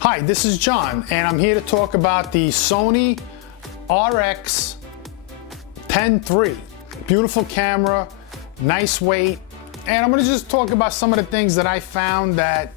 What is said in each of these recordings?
Hi, this is John, and I'm here to talk about the Sony RX10iii. Beautiful camera, nice weight, and I'm gonna just talk about some of the things that I found that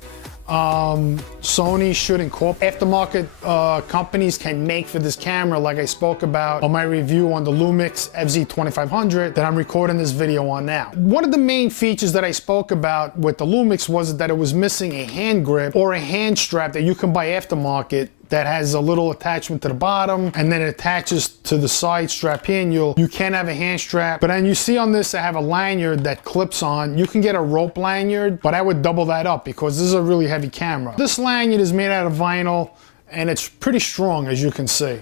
Sony should incorporate. Aftermarket companies can make for this camera, like I spoke about on my review on the Lumix FZ2500 that I'm recording this video on now. One of the main features that I spoke about with the Lumix was that it was missing a hand grip or a hand strap that you can buy aftermarket that has a little attachment to the bottom and then it attaches to the side strap here, and you can have a hand strap. But then you see on this I have a lanyard that clips on. You can get a rope lanyard, but I would double that up because this is a really heavy camera. This lanyard is made out of vinyl and it's pretty strong, as you can see.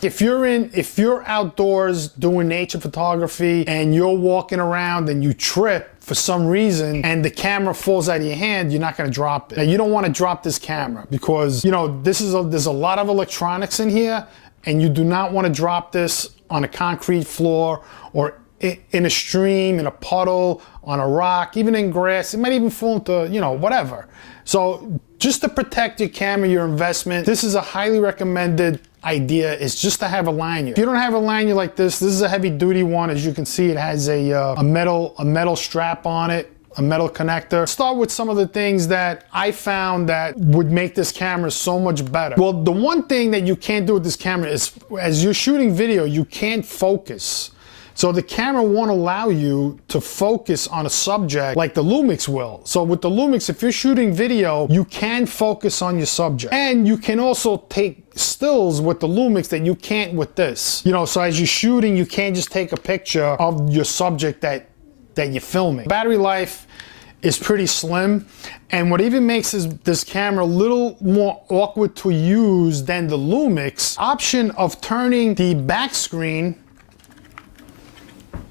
If you're outdoors doing nature photography and you're walking around and you trip for some reason and the camera falls out of your hand, you're not going to drop it. Now, you don't want to drop this camera because, you know, there's a lot of electronics in here, and you do not want to drop this on a concrete floor or in a stream, in a puddle, on a rock, even in grass. It might even fall into, you know, whatever. So just to protect your camera, your investment, this is a highly recommended idea, is just to have a lanyard. If you don't have a lanyard like this is a heavy duty one. As you can see, it has a metal strap on it, a metal connector. Start with some of the things that I found that would make this camera so much better. Well, the one thing that you can't do with this camera is, as you're shooting video, you can't focus. So the camera won't allow you to focus on a subject like the Lumix will. So with the Lumix, if you're shooting video, you can focus on your subject. And you can also take stills with the Lumix that you can't with this. You know, so as you're shooting, you can't just take a picture of your subject that you're filming. Battery life is pretty slim, and what even makes this camera a little more awkward to use than the Lumix, option of turning the back screen,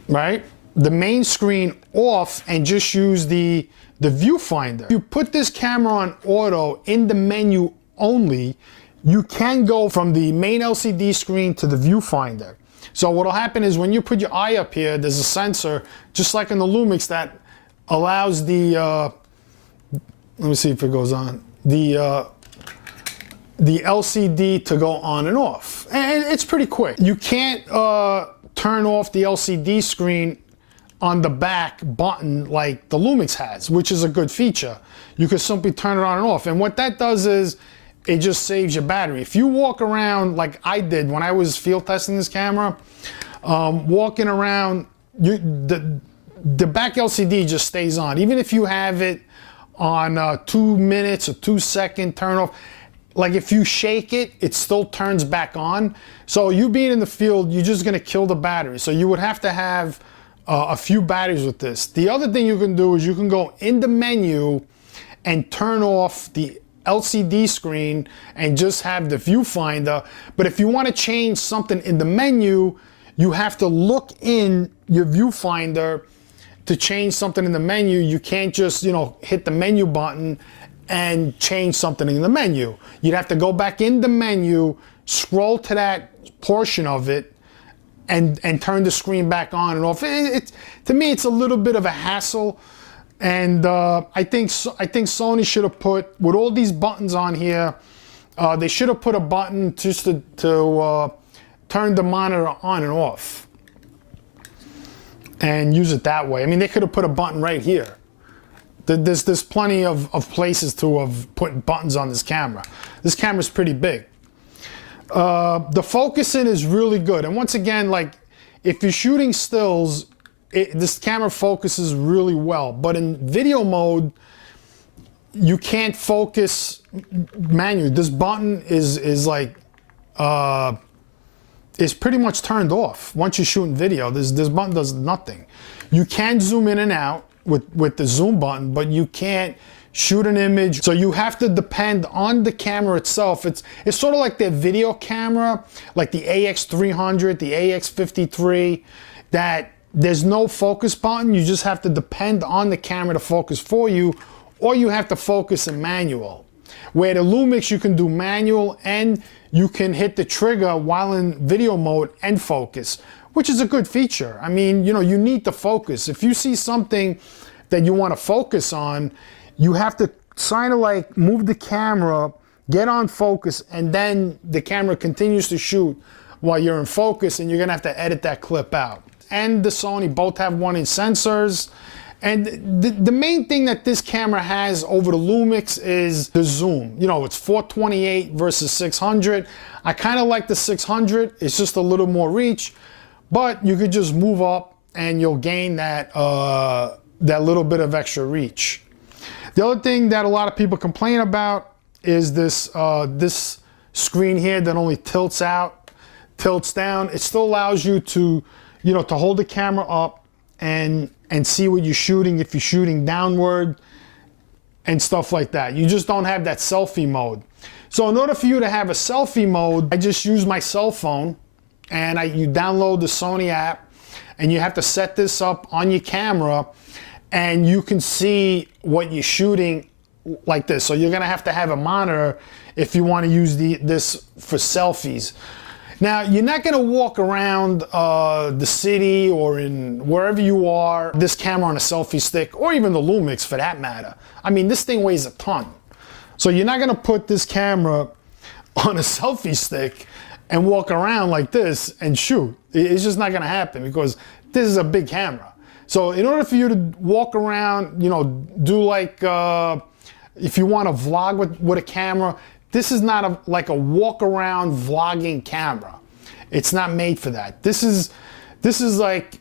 right, the main screen off and just use the viewfinder. If you put this camera on auto in the menu only, you can go from the main LCD screen to the viewfinder. So what'll happen is when you put your eye up here, there's a sensor, just like in the Lumix, that allows the, let me see if it goes on, the LCD to go on and off. And it's pretty quick. You can't turn off the LCD screen on the back button like the Lumix has, which is a good feature. You can simply turn it on and off. And what that does is it just saves your battery. If you walk around like I did when I was field testing this camera, walking around, the back LCD just stays on. Even if you have it on 2 minutes or 2 second turn off, like if you shake it, it still turns back on. So you being in the field, you're just gonna kill the battery. So you would have to have a few batteries with this. The other thing you can do is you can go in the menu and turn off the LCD screen and just have the viewfinder. But if you want to change something in the menu, you have to look in your viewfinder to change something in the menu. You can't just, you know, hit the menu button and change something in the menu. You'd have to go back in the menu, scroll to that portion of it, and turn the screen back on and off. To me, it's a little bit of a hassle. And I think Sony should have put, with all these buttons on here, they should have put a button just to turn the monitor on and off and use it that way. I mean, they could have put a button right here. There's plenty of places to have put buttons on this camera. This camera's pretty big. The focusing is really good. And once again, like if you're shooting stills, this camera focuses really well. But in video mode, you can't focus manually. This button is pretty much turned off. Once you're shooting video, this button does nothing. You can zoom in and out with the zoom button, but you can't shoot an image. So you have to depend on the camera itself. It's sort of like the video camera, like the AX300, the AX53, that there's no focus button. You just have to depend on the camera to focus for you, or you have to focus in manual. Where the Lumix, you can do manual and you can hit the trigger while in video mode and focus, which is a good feature. I mean, you know, you need to focus. If you see something that you want to focus on, you have to kind of like move the camera get on focus, and then the camera continues to shoot while you're in focus, and you're gonna have to edit that clip out. And the Sony both have 1-inch sensors. And the main thing that this camera has over the Lumix is the zoom. You know, it's 428 versus 600. I kind of like the 600. It's just a little more reach, but you could just move up and you'll gain that, that little bit of extra reach. The other thing that a lot of people complain about is this, this screen here that only tilts out, tilts down. It still allows you to, you know, to hold the camera up and see what you're shooting if you're shooting downward and stuff like that. You just don't have that selfie mode. So in order for you to have a selfie mode, I just use my cell phone and you download the Sony app and you have to set this up on your camera and you can see what you're shooting like this. So you're gonna have to have a monitor if you wanna use this for selfies. Now, you're not gonna walk around the city or in wherever you are, this camera on a selfie stick, or even the Lumix for that matter. I mean, this thing weighs a ton. So you're not gonna put this camera on a selfie stick and walk around like this and shoot. It's just not gonna happen because this is a big camera. So in order for you to walk around, you know, do like, if you wanna vlog with a camera, this is not like a walk around vlogging camera. It's not made for that. This is like,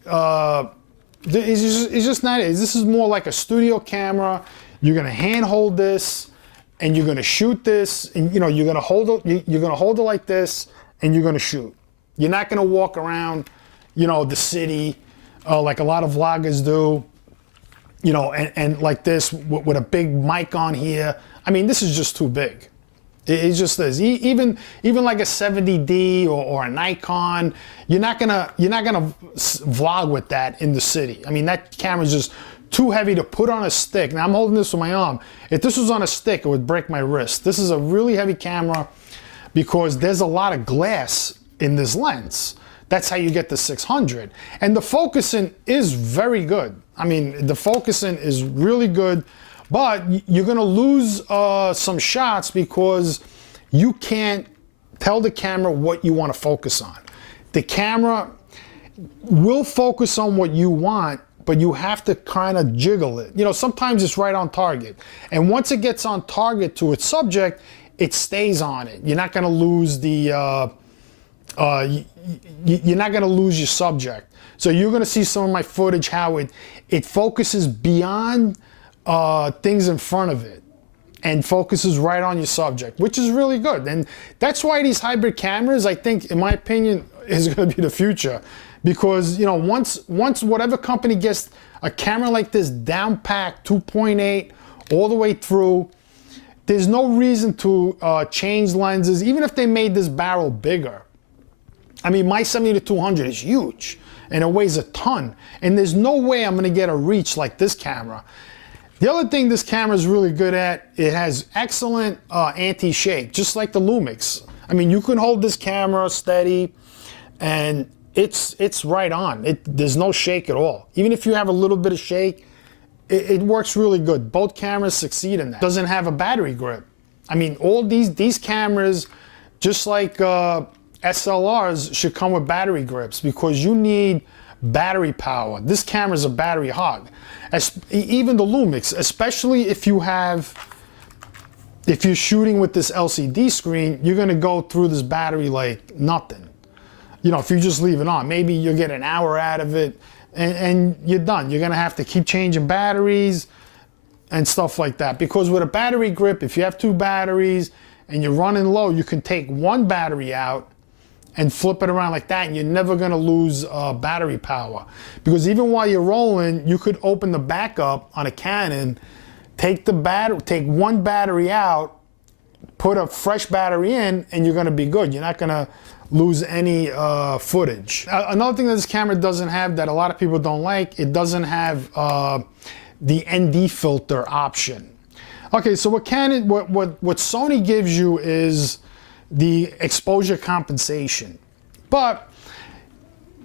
it's just not, this is more like a studio camera. You're gonna hand hold this and you're gonna shoot this and you know, you're gonna hold it like this and you're gonna shoot. You're not gonna walk around, you know, the city like a lot of vloggers do, you know, and like this with a big mic on here. I mean, this is just too big. It just is. Even like a 70D or a Nikon, you're not gonna vlog with that in the city. I mean, that camera's just too heavy to put on a stick. Now I'm holding this with my arm. If this was on a stick, it would break my wrist. This is a really heavy camera because there's a lot of glass in this lens. That's how you get the 600. And the focusing is very good. I mean, the focusing is really good. But you're gonna lose some shots because you can't tell the camera what you wanna focus on. The camera will focus on what you want, but you have to kind of jiggle it. You know, sometimes it's right on target. And once it gets on target to its subject, it stays on it. You're not gonna lose the, you're not gonna lose your subject. So you're gonna see some of my footage, how it focuses beyond things in front of it and focuses right on your subject, which is really good. And that's why these hybrid cameras, I think, in my opinion, is going to be the future. Because, you know, once whatever company gets a camera like this down packed 2.8 all the way through, there's no reason to change lenses, even if they made this barrel bigger. I mean, my 70-200 is huge and it weighs a ton. And there's no way I'm going to get a reach like this camera. The other thing this camera is really good at, it has excellent anti-shake, just like the Lumix. I mean, you can hold this camera steady and it's right on. There's no shake at all. Even if you have a little bit of shake, it works really good. Both cameras succeed in that. It doesn't have a battery grip. I mean, all these cameras, just like SLRs, should come with battery grips because you need battery power. This camera's a battery hog. Even the Lumix, especially if you're shooting with this LCD screen, you're gonna go through this battery like nothing. You know, if you just leave it on, maybe you'll get an hour out of it and you're done. You're gonna have to keep changing batteries and stuff like that. Because with a battery grip, if you have 2 batteries and you're running low, you can take one battery out and flip it around like that, and you're never gonna lose battery power. Because even while you're rolling, you could open the backup on a Canon, take one battery out, put a fresh battery in, and you're gonna be good. You're not gonna lose any footage. Another thing that this camera doesn't have that a lot of people don't like, it doesn't have the ND filter option. Okay, so what Sony gives you is the exposure compensation. But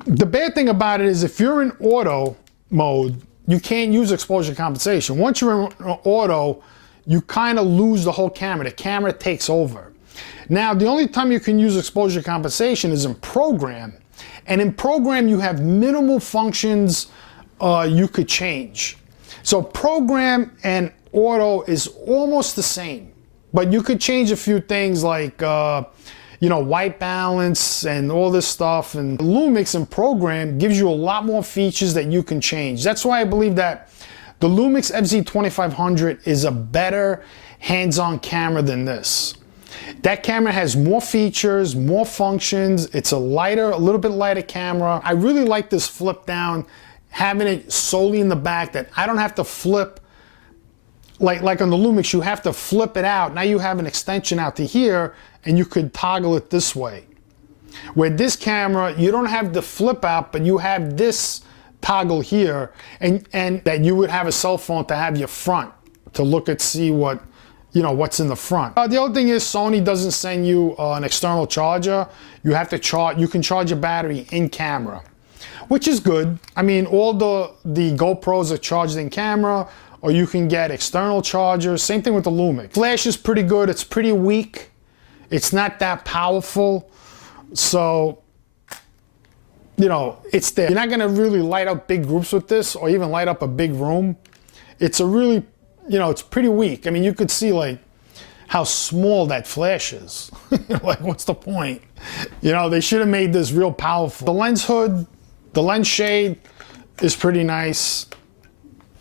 the bad thing about it is if you're in auto mode, you can't use exposure compensation. Once you're in auto, you kind of lose the whole camera. The camera takes over. Now, the only time you can use exposure compensation is in program. And in program, you have minimal functions you could change. So program and auto is almost the same, but you could change a few things like, you know, white balance and all this stuff. And Lumix in program gives you a lot more features that you can change. That's why I believe that the Lumix FZ2500 is a better hands-on camera than this. That camera has more features, more functions. It's a little bit lighter camera. I really like this flip down, having it solely in the back, that I don't have to flip, like on the Lumix, you have to flip it out. Now you have an extension out to here, and you could toggle it this way. With this camera, you don't have the flip out, but you have this toggle here, and that you would have a cell phone to have your front to look at, see what, you know, what's in the front. The other thing is Sony doesn't send you an external charger. You have to charge, you can charge your battery in camera, which is good. I mean, all the GoPros are charged in camera, or you can get external chargers. Same thing with the Lumix. Flash is pretty good. It's pretty weak. It's not that powerful. So, you know, it's there. You're not gonna really light up big groups with this, or even light up a big room. It's a really, you know, it's pretty weak. I mean, you could see like how small that flash is. Like, what's the point? You know, they should have made this real powerful. The lens hood, the lens shade is pretty nice.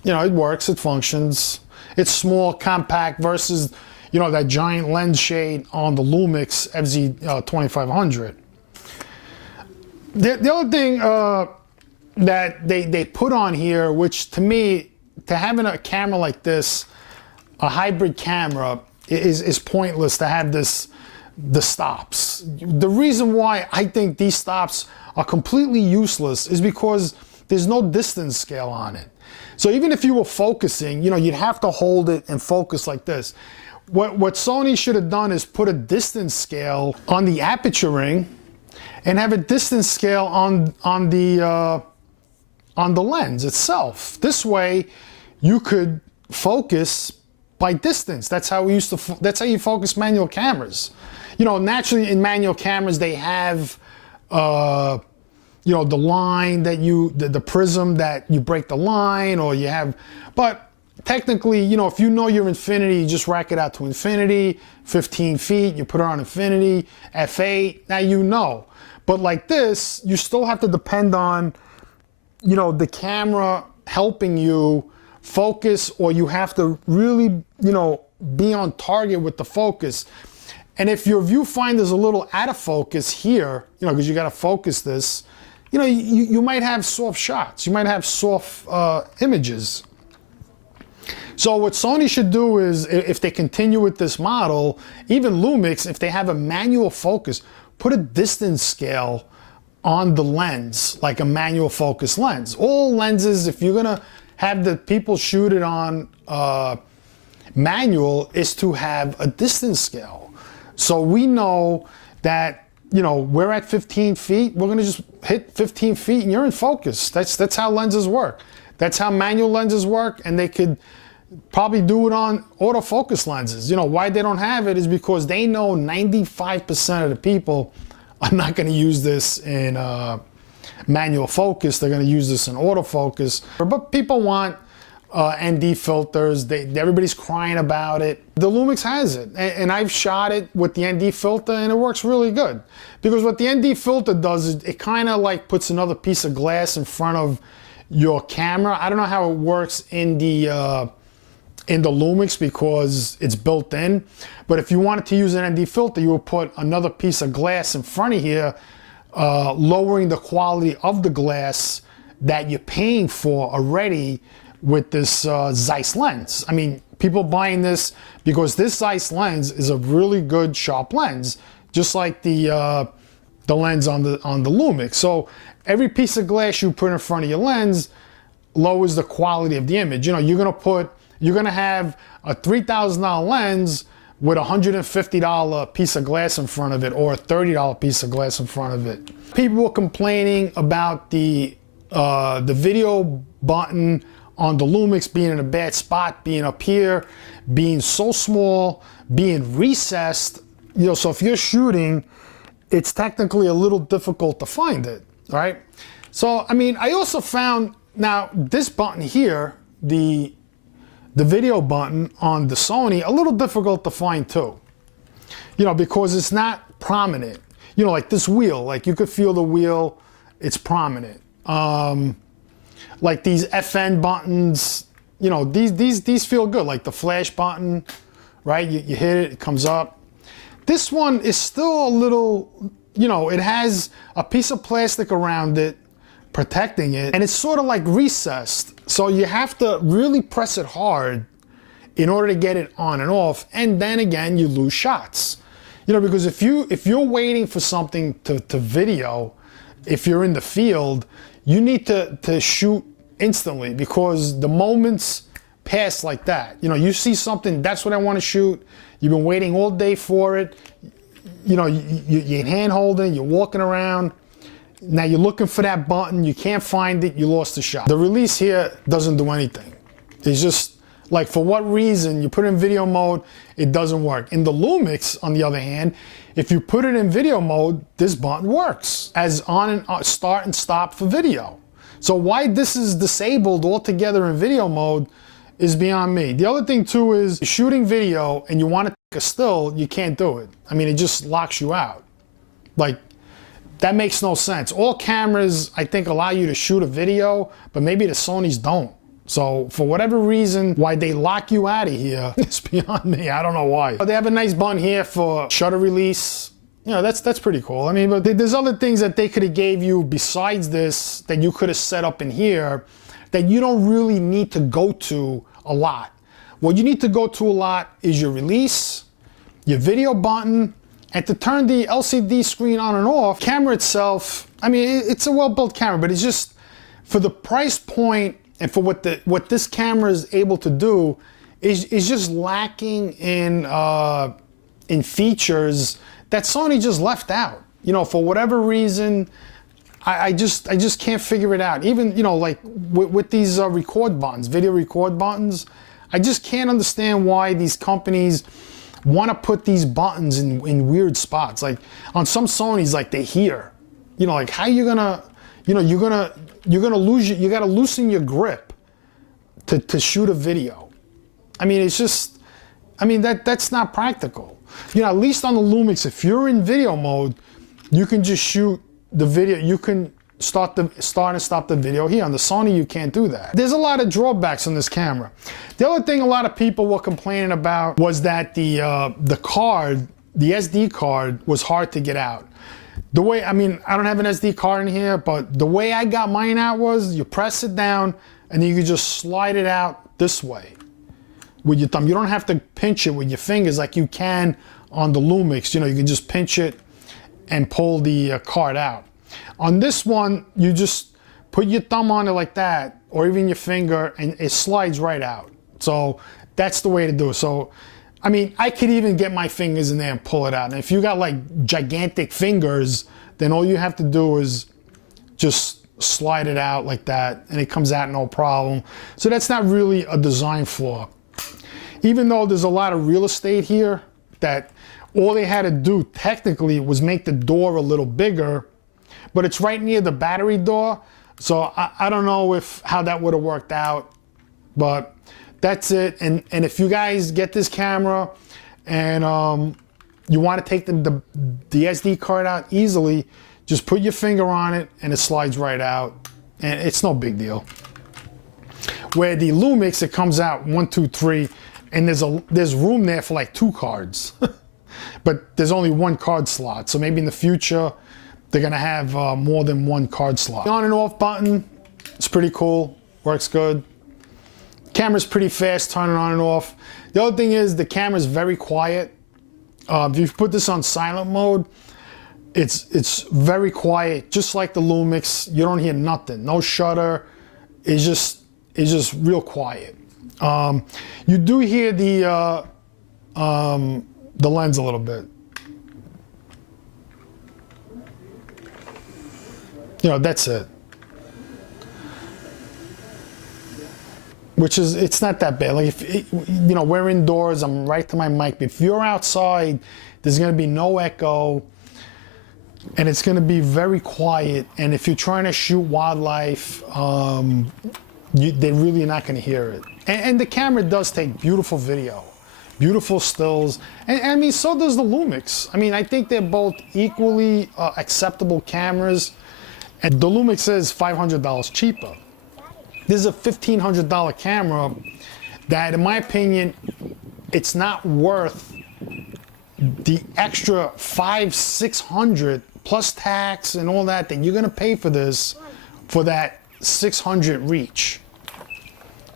You know, it works, it functions. It's small, compact versus, you know, that giant lens shade on the Lumix FZ2500. The other thing that they put on here, which to me, to having a camera like this, a hybrid camera, is pointless to have the stops. The reason why I think these stops are completely useless is because there's no distance scale on it. So even if you were focusing, you know, you'd have to hold it and focus like this. What Sony should have done is put a distance scale on the aperture ring and have a distance scale on the lens itself. This way, you could focus by distance. That's how that's how you focus manual cameras. You know, naturally in manual cameras, they have, you know, the line that the prism that you break the line, or you have, but technically, you know, if you know your infinity, you just rack it out to infinity, 15 feet, you put it on infinity, f8, now you know. But like this, you still have to depend on, you know, the camera helping you focus, or you have to really, you know, be on target with the focus. And if your viewfinder is a little out of focus here, you know, because you got to focus this, you know, you might have soft shots. You might have soft images. So what Sony should do is, if they continue with this model, even Lumix, if they have a manual focus, put a distance scale on the lens, like a manual focus lens. All lenses, if you're gonna have the people shoot it on manual, is to have a distance scale. So we know that, you know, we're at 15 feet, we're gonna just hit 15 feet and you're in focus. That's how lenses work. That's how manual lenses work, and they could probably do it on autofocus lenses. You know, why they don't have it is because they know 95% of the people are not gonna use this in manual focus, they're gonna use this in autofocus. But people want ND filters, everybody's crying about it. The Lumix has it, and I've shot it with the ND filter and it works really good. Because what the ND filter does is it kind of like puts another piece of glass in front of your camera. I don't know how it works in the Lumix because it's built in, but if you wanted to use an ND filter, you would put another piece of glass in front of here, lowering the quality of the glass that you're paying for already with this Zeiss lens. I mean, people buying this because this Zeiss lens is a really good sharp lens, just like the lens on the Lumix. So every piece of glass you put in front of your lens lowers the quality of the image. You know, you're gonna have a $3,000 lens with a $150 piece of glass in front of it, or a $30 piece of glass in front of it. People were complaining about the video button on the Lumix being in a bad spot, being up here, being so small, being recessed, you know, so if you're shooting, it's technically a little difficult to find it, right? So, I mean, I also found, now this button here, the video button on the Sony, a little difficult to find too, you know, because it's not prominent. You know, like this wheel, like you could feel the wheel, it's prominent. Like these FN buttons, you know, these feel good, like the flash button, right? You hit it, it comes up. This one is still a little, you know, it has a piece of plastic around it, protecting it, and it's sort of like recessed. So you have to really press it hard in order to get it on and off, and then again, you lose shots. You know, because if you're waiting for something to video, if you're in the field, you need to shoot instantly, because the moments pass like that. You know, you see something, that's what I want to shoot. You've been waiting all day for it. You know, you're hand holding, you're walking around. Now you're looking for that button, you can't find it, you lost the shot. The release here doesn't do anything. It's just like, for what reason you put it in video mode, it doesn't work. In the Lumix, on the other hand, if you put it in video mode, this button works as on and start and stop for video. So why this is disabled altogether in video mode is beyond me. The other thing too is, shooting video and you want to take a still, you can't do it. I mean, it just locks you out. Like, that makes no sense. All cameras, I think, allow you to shoot a video, but maybe the Sonys don't. So for whatever reason, why they lock you out of here, it's beyond me. I don't know why. They have a nice button here for shutter release. You know, that's pretty cool. I mean, but there's other things that they could have gave you besides this that you could have set up in here that you don't really need to go to a lot. What you need to go to a lot is your release, your video button, and to turn the LCD screen on and off. Camera itself, I mean, it's a well-built camera, but it's just, for the price point and for what this camera is able to do, is just lacking in features that Sony just left out. You know, for whatever reason, I just can't figure it out. Even, you know, like with these record buttons, video record buttons, I just can't understand why these companies want to put these buttons in weird spots. Like on some Sonys, like they're here. You know, like how you gonna, you know, you're gonna lose, you gotta loosen your grip to shoot a video. I mean, it's just, I mean, that's not practical. You know, at least on the Lumix, if you're in video mode, you can just shoot the video. You can start and stop the video here. On the Sony, you can't do that. There's a lot of drawbacks on this camera. The other thing a lot of people were complaining about was that the card, the SD card, was hard to get out. The way, I mean, I don't have an SD card in here, but the way I got mine out was, you press it down and then you can just slide it out this way with your thumb. You don't have to pinch it with your fingers like you can on the Lumix. You know, you can just pinch it and pull the card out. On this one, you just put your thumb on it like that, or even your finger, and it slides right out. So that's the way to do it. So, I mean, I could even get my fingers in there and pull it out. And if you got like gigantic fingers, then all you have to do is just slide it out like that, and it comes out no problem. So that's not really a design flaw. Even though there's a lot of real estate here, that all they had to do technically was make the door a little bigger, but it's right near the battery door. So I don't know how that would have worked out, but that's it. And if you guys get this camera and you want to take the SD card out easily, just put your finger on it and it slides right out, and it's no big deal. Where the Lumix, it comes out 1, 2, 3, and there's room there for like 2 cards, but there's only 1 card slot. So maybe in the future they're gonna have more than 1 card slot. The on and off button, it's pretty cool, works good. Camera's pretty fast, turning on and off. The other thing is the camera's very quiet. If you put this on silent mode, it's very quiet, just like the Lumix. You don't hear nothing, no shutter. It's just real quiet. You do hear the lens a little bit. You know, that's it. which is, it's not that bad. Like, if you know, we're indoors, I'm right to my mic. If you're outside, there's going to be no echo, and it's going to be very quiet. And if you're trying to shoot wildlife, they're really not going to hear it. And the camera does take beautiful video, beautiful stills, and I mean, so does the Lumix. I mean, I think they're both equally acceptable cameras, and the Lumix is $500 cheaper. This is a $1,500 camera that, in my opinion, it's not worth the extra $500-600 plus tax and all that you're gonna pay for this, for that 600 reach.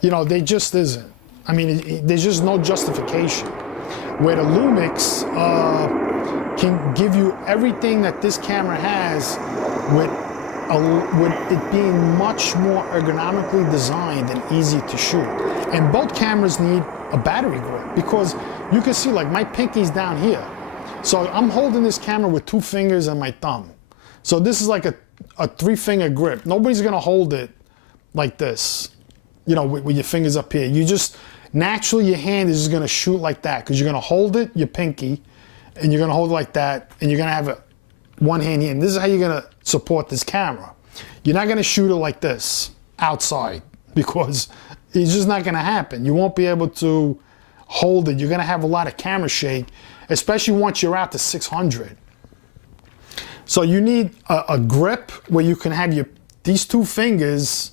You know, they just isn't. I mean, there's just no justification. Where the Lumix can give you everything that this camera has with it being much more ergonomically designed and easy to shoot. And both cameras need a battery grip, because you can see, like, my pinky's down here. So I'm holding this camera with 2 fingers and my thumb. So this is like a 3-finger grip. Nobody's gonna hold it like this, you know, with your fingers up here. You just, naturally your hand is just gonna shoot like that, because you're gonna hold it, your pinky, and you're gonna hold it like that, and you're gonna have one hand here. And this is how you're gonna support this camera. You're not gonna shoot it like this outside, because it's just not gonna happen. You won't be able to hold it. You're gonna have a lot of camera shake, especially once you're out to 600. So you need a grip where you can have these 2 fingers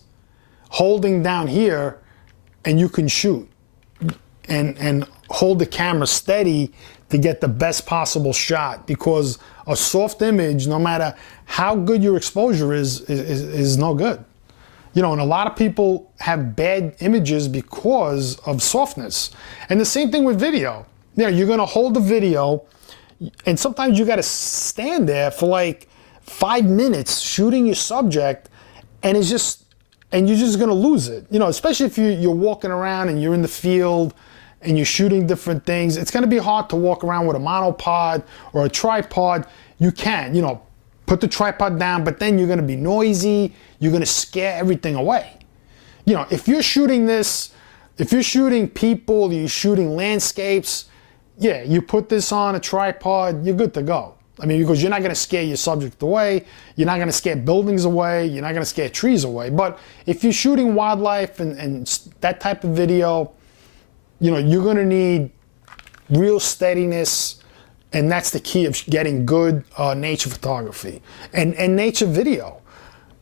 holding down here, and you can shoot and hold the camera steady to get the best possible shot, because a soft image, no matter how good your exposure is no good. You know, and a lot of people have bad images because of softness. And the same thing with video. You know, you're gonna hold the video, and sometimes you gotta stand there for like 5 minutes shooting your subject, and you're just gonna lose it. You know, especially if you're walking around and you're in the field and you're shooting different things. It's gonna be hard to walk around with a monopod or a tripod. You can, you know, put the tripod down, but then you're gonna be noisy, you're gonna scare everything away. You know, if you're shooting this, if you're shooting people, you're shooting landscapes, yeah, you put this on a tripod, you're good to go. I mean, because you're not gonna scare your subject away, you're not gonna scare buildings away, you're not gonna scare trees away. But if you're shooting wildlife and that type of video, you know, you're gonna need real steadiness, and that's the key of getting good nature photography and nature video.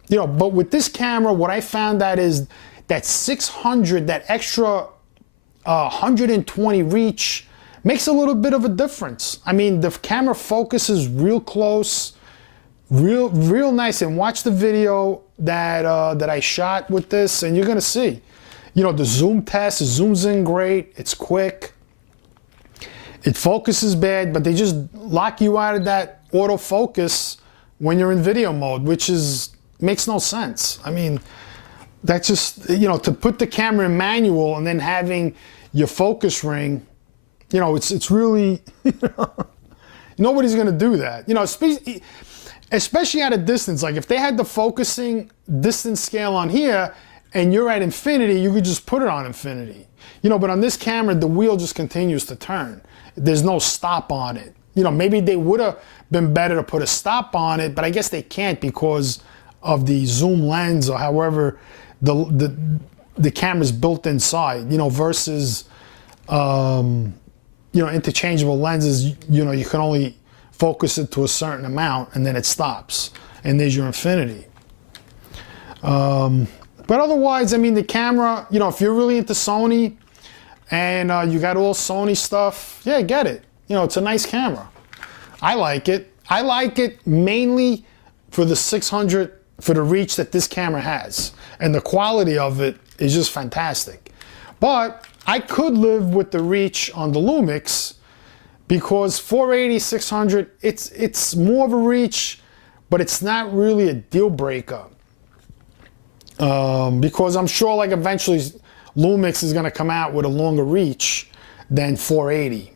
You know, but with this camera, what I found out is that 600, that extra 120 reach, makes a little bit of a difference. I mean, the camera focuses real close, real nice. And watch the video that I shot with this, and you're gonna see. You know, the zoom test, it zooms in great, it's quick. It focuses bad, but they just lock you out of that autofocus when you're in video mode, which makes no sense. I mean, that's just, you know, to put the camera in manual and then having your focus ring, you know, it's really, nobody's gonna do that. You know, especially at a distance. Like if they had the focusing distance scale on here and you're at infinity, you could just put it on infinity. You know, but on this camera, the wheel just continues to turn. There's no stop on it. You know, maybe they would have been better to put a stop on it, but I guess they can't because of the zoom lens or however the camera's built inside, you know, versus, you know, interchangeable lenses, you know, you can only focus it to a certain amount and then it stops and there's your infinity. But otherwise, I mean, the camera, you know, if you're really into Sony and you got all Sony stuff, yeah, get it. You know, it's a nice camera. I like it. I like it mainly for the 600, for the reach that this camera has. And the quality of it is just fantastic. But I could live with the reach on the Lumix because 480, 600, it's more of a reach, but it's not really a deal breaker. Because I'm sure like eventually Lumix is gonna come out with a longer reach than 480.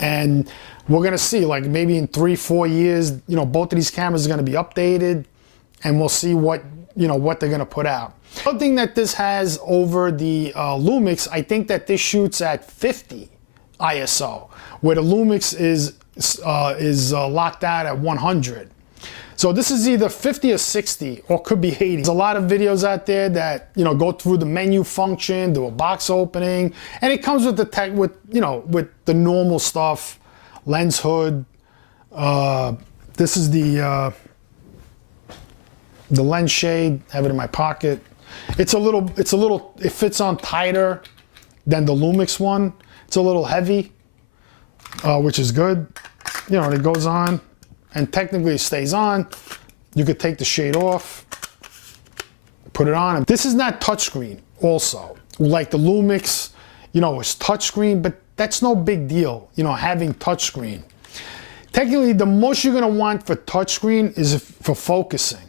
And we're gonna see, like maybe in 3-4 years, you know, both of these cameras are gonna be updated and we'll see what, what they're gonna put out. One thing that this has over the Lumix, I think that this shoots at 50 ISO, where the Lumix is locked out at 100. So this is either 50 or 60, or could be 80. There's a lot of videos out there that go through the menu function, do a box opening, and it comes with the tech, with the normal stuff, lens hood. This is the lens shade. Have it in my pocket. It fits on tighter than the Lumix one. It's a little heavy, which is good. It goes on, and technically it stays on. You could take the shade off, put it on. This is not touchscreen also. Like the Lumix, it's touchscreen, but that's no big deal, having touchscreen. Technically, the most you're gonna want for touchscreen is for focusing.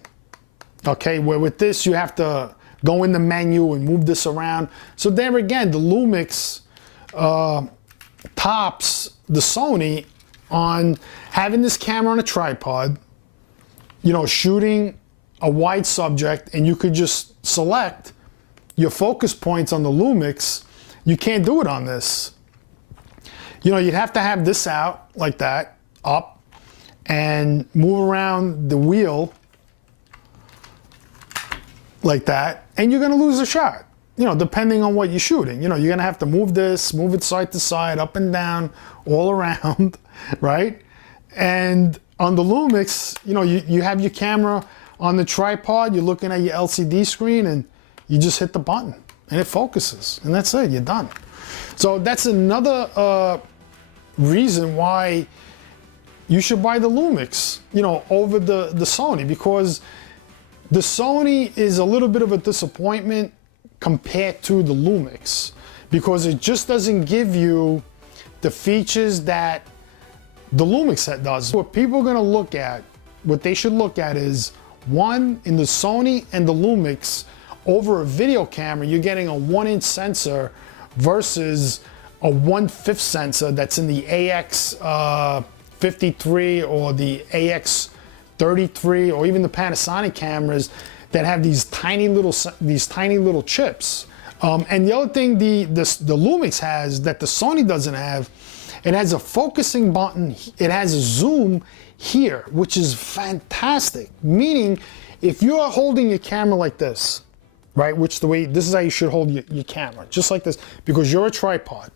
Okay, where with this, you have to go in the menu and move this around. So there again, the Lumix tops the Sony on having this camera on a tripod, shooting a wide subject, and you could just select your focus points on the Lumix. You can't do it on this. You'd have to have this out like that, up, and move around the wheel like that, and you're gonna lose a shot, depending on what you're shooting. You're gonna have to move this, move it side to side, up and down, all around, right? And on the Lumix, you have your camera on the tripod, you're looking at your LCD screen, and you just hit the button, and it focuses, and that's it, you're done. So that's another reason why you should buy the Lumix, over the Sony, because the Sony is a little bit of a disappointment compared to the Lumix, because it just doesn't give you the features that the Lumix does. What people are gonna look at, what they should look at is, one, in the Sony and the Lumix, over a video camera, you're getting a 1-inch sensor versus a 1/5 sensor that's in the AX53 or the AX33 or even the Panasonic cameras that have these tiny little chips. And the other thing the Lumix has that the Sony doesn't have, it has a focusing button, it has a zoom here, which is fantastic. Meaning, if you're holding your camera like this, right, this is how you should hold your camera, just like this, because you're a tripod,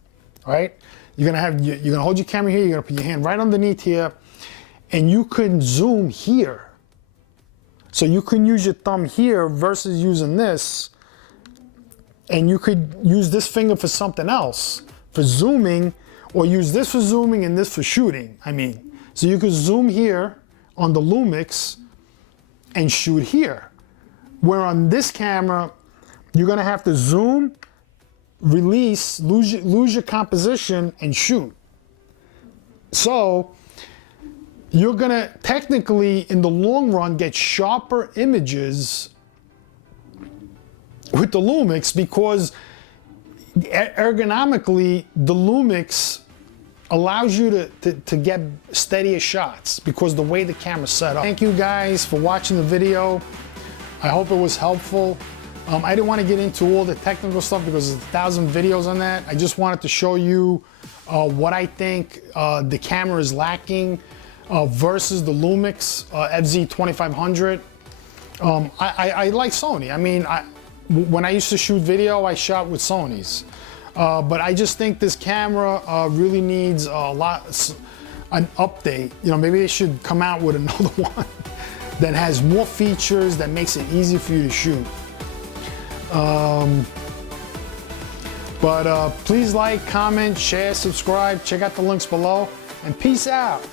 right? You're gonna hold your camera here, you're gonna put your hand right underneath here, and you can zoom here. So you can use your thumb here versus using this, and you could use this finger for something else, for zooming, or use this for zooming and this for shooting, So you could zoom here on the Lumix and shoot here. Where on this camera, you're gonna have to zoom, release, lose your composition, and shoot. So you're gonna technically, in the long run, get sharper images with the Lumix, because ergonomically, the Lumix allows you to get steadier shots because the way the camera's set up. Thank you guys for watching the video. I hope it was helpful. I didn't want to get into all the technical stuff because there's 1,000 videos on that. I just wanted to show you what I think the camera is lacking versus the Lumix FZ2500. I like Sony. When I used to shoot video, I shot with Sonys. But I just think this camera really needs an update. Maybe they should come out with another one that has more features, that makes it easy for you to shoot. Please like, comment, share, subscribe, check out the links below, and peace out.